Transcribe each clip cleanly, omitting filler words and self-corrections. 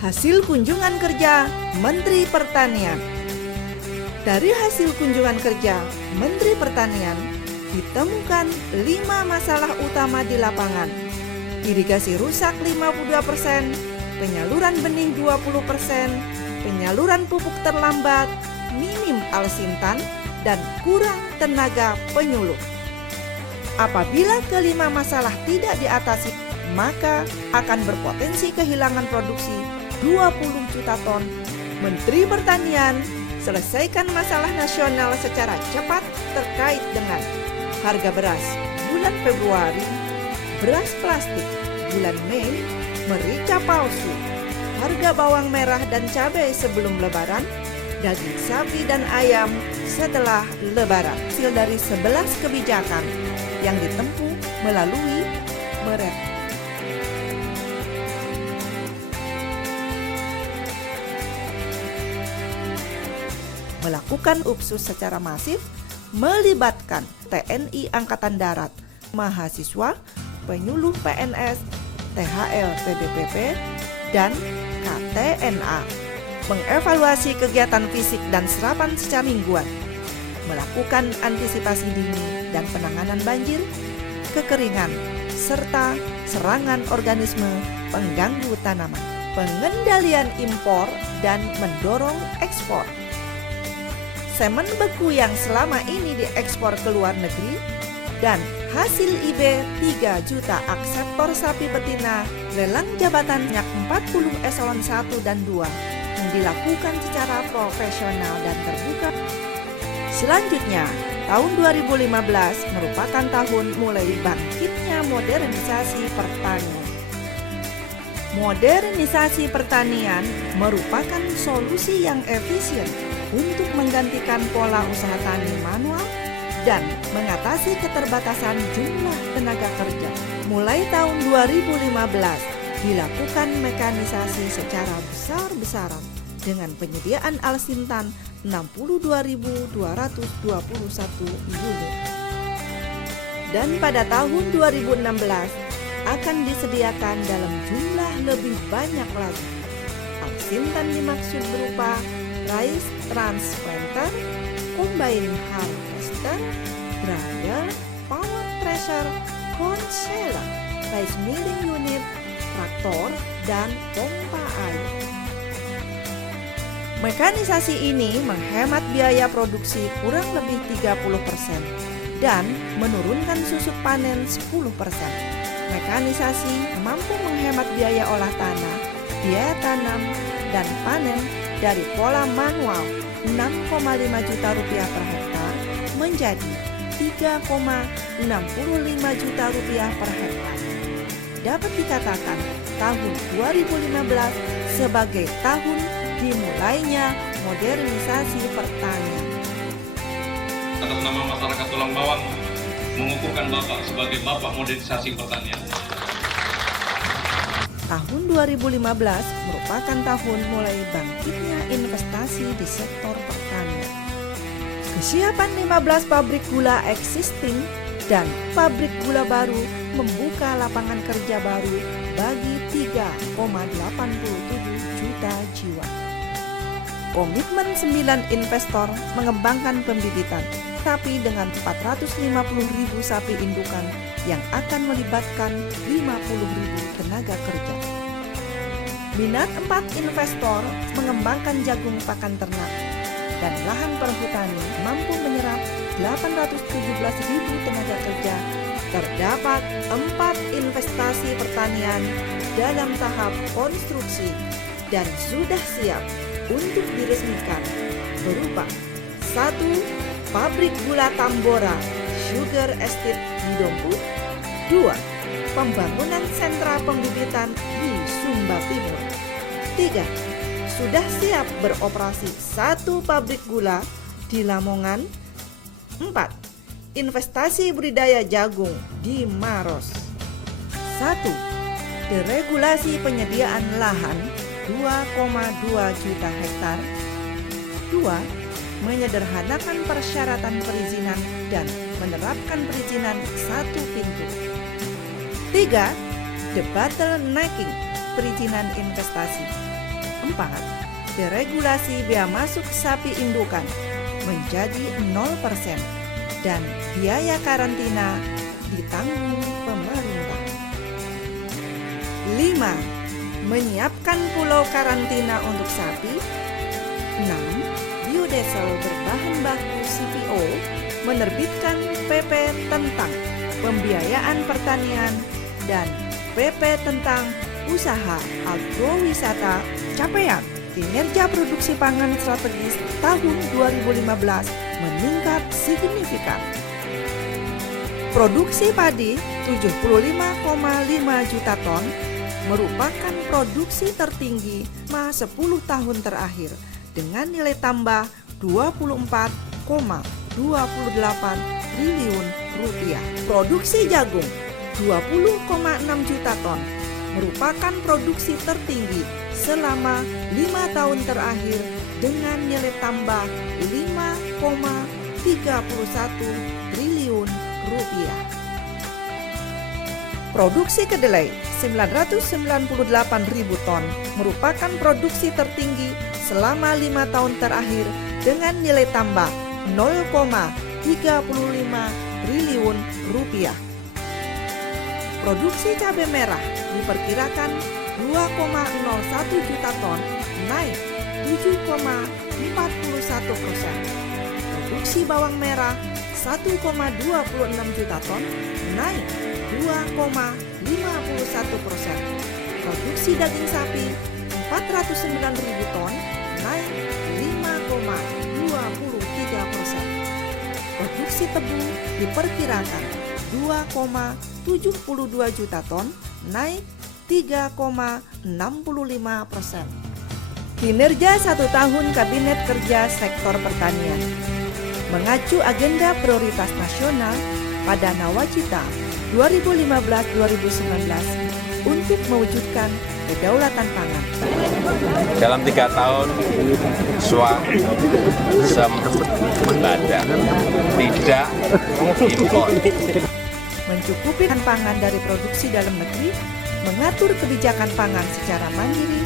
Hasil kunjungan kerja Menteri Pertanian. Dari hasil kunjungan kerja Menteri Pertanian, ditemukan 5 masalah utama di lapangan. Irigasi rusak 52%, penyaluran benih 20%, penyaluran pupuk terlambat, minim alsintan, dan kurang tenaga penyuluh. Apabila kelima masalah tidak diatasi, maka akan berpotensi kehilangan produksi 20 juta ton. Menteri Pertanian, selesaikan masalah nasional secara cepat terkait dengan harga beras bulan Februari, beras plastik bulan Mei, merica palsu, harga bawang merah dan cabai sebelum Lebaran, daging sapi dan ayam setelah Lebaran. Hasil dari 11 kebijakan yang ditempuh melalui melakukan UPSUS secara masif, melibatkan TNI Angkatan Darat, mahasiswa, penyuluh PNS, THL PBPP, dan KTNA, mengevaluasi kegiatan fisik dan serapan secara mingguan, melakukan antisipasi dini dan penanganan banjir, kekeringan, serta serangan organisme pengganggu tanaman, pengendalian impor dan mendorong ekspor. Semen beku yang selama ini diekspor ke luar negeri, dan hasil IB 3 juta akseptor sapi betina lelang jabatan minyak 40 eselon 1 dan 2 yang dilakukan secara profesional dan terbuka. Selanjutnya, tahun 2015 merupakan tahun mulai bangkitnya modernisasi pertanian. Modernisasi pertanian merupakan solusi yang efisien untuk menggantikan pola usaha tani manual dan mengatasi keterbatasan jumlah tenaga kerja. Mulai tahun 2015 dilakukan mekanisasi secara besar-besaran dengan penyediaan alsintan 62.221 unit. Dan pada tahun 2016 akan disediakan dalam jumlah lebih banyak lagi. Alsintan dimaksud berupa rice transplanter, combine harvester, dryer, power thresher, corn sheller, rice milling unit, traktor, dan pompa air. Mekanisasi ini menghemat biaya produksi kurang lebih 30% dan menurunkan susut panen 10%. Mekanisasi mampu menghemat biaya olah tanah, biaya tanam, dan panen dari pola manual 6,5 juta rupiah per hektar menjadi 3,65 juta rupiah per hektar. Dapat dikatakan tahun 2015 sebagai tahun dimulainya modernisasi pertanian. Atas nama masyarakat Tulang Bawang mengukuhkan Bapak sebagai Bapak Modernisasi Pertanian. Tahun 2015 merupakan tahun mulai bangkitnya investasi di sektor pertanian. Kesiapan 15 pabrik gula existing dan pabrik gula baru membuka lapangan kerja baru bagi 3,87 juta jiwa. Komitmen 9 investor mengembangkan pembibitan sapi dengan 450.000 sapi indukan yang akan melibatkan 50.000 tenaga kerja. Minat 4 investor mengembangkan jagung pakan ternak dan lahan perhutani mampu menyerap 817.000 tenaga kerja. Terdapat 4 investasi pertanian dalam tahap konstruksi dan sudah siap untuk diresmikan berupa 1. Pabrik gula Tambora Sugar Estate di Dompu. 2. Pembangunan sentra pembibitan di Sumba Timur. 3. Sudah siap beroperasi 1 pabrik gula di Lamongan. 4. Investasi budidaya jagung di Maros. 1. Deregulasi penyediaan lahan 2,2 juta hektar. 2. Menyederhanakan persyaratan perizinan dan menerapkan perizinan 1 pintu. 3. Debottlenecking perizinan investasi. keempat, deregulasi bea masuk sapi indukan menjadi 0% dan biaya karantina ditanggung pemerintah. 5. Menyiapkan pulau karantina untuk sapi. 6. Biodiesel berbahan baku CPO menerbitkan PP tentang pembiayaan pertanian dan PP tentang usaha agrowisata. Capaian kinerja produksi pangan strategis tahun 2015 meningkat signifikan. Produksi padi 75,5 juta ton merupakan produksi tertinggi selama 10 tahun terakhir dengan nilai tambah 24,28 triliun rupiah. Produksi jagung 20,6 juta ton merupakan produksi tertinggi selama 5 tahun terakhir dengan nilai tambah 5,31 triliun rupiah. Produksi kedelai 998.000 ton merupakan produksi tertinggi selama 5 tahun terakhir dengan nilai tambah 0,35 triliun rupiah. Produksi cabai merah diperkirakan 2,01 juta ton, naik 7,41%. Produksi bawang merah 1,26 juta ton, naik 2,51%. Produksi daging sapi 409.000 ton, naik 5,23%. Produksi tebu diperkirakan 2,72 juta ton, naik 3,65%. Kinerja 1 tahun Kabinet Kerja Sektor Pertanian mengacu agenda prioritas nasional pada Nawacita 2015-2019 untuk mewujudkan kedaulatan pangan. Dalam 3 tahun swasembada, tidak impor. Mencukupi pangan dari produksi dalam negeri, mengatur kebijakan pangan secara mandiri,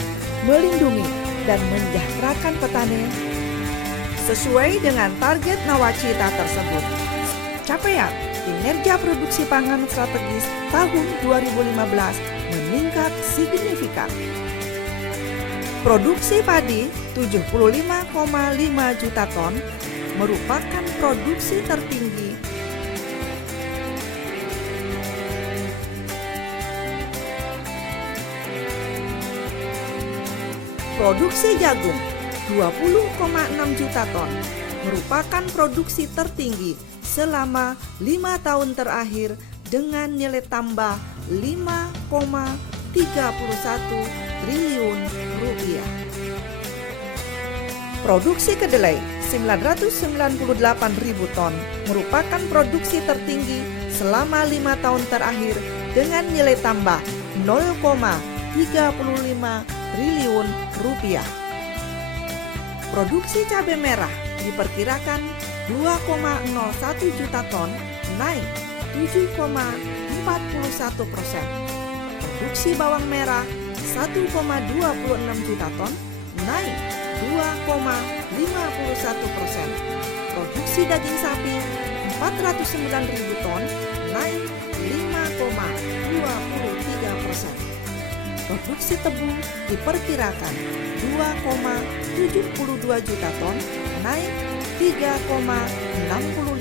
melindungi dan mensejahterakan petani sesuai dengan target Nawacita tersebut. Capaian kinerja produksi pangan strategis tahun 2015 meningkat signifikan. Produksi padi 75,5 juta ton merupakan produksi tertinggi Produksi jagung 20,6 juta ton merupakan produksi tertinggi selama 5 tahun terakhir dengan nilai tambah 5,31 triliun rupiah. Produksi kedelai 998.000 ton merupakan produksi tertinggi selama 5 tahun terakhir dengan nilai tambah 0,35 triliun rupiah. Produksi cabai merah diperkirakan 2,01 juta ton, naik 7,41%. Produksi bawang merah 1,26 juta ton, naik 2,51%. Produksi daging sapi 409.000 ton, naik 5,23%. Produksi tebu diperkirakan 2,72 juta ton, naik 3,65%.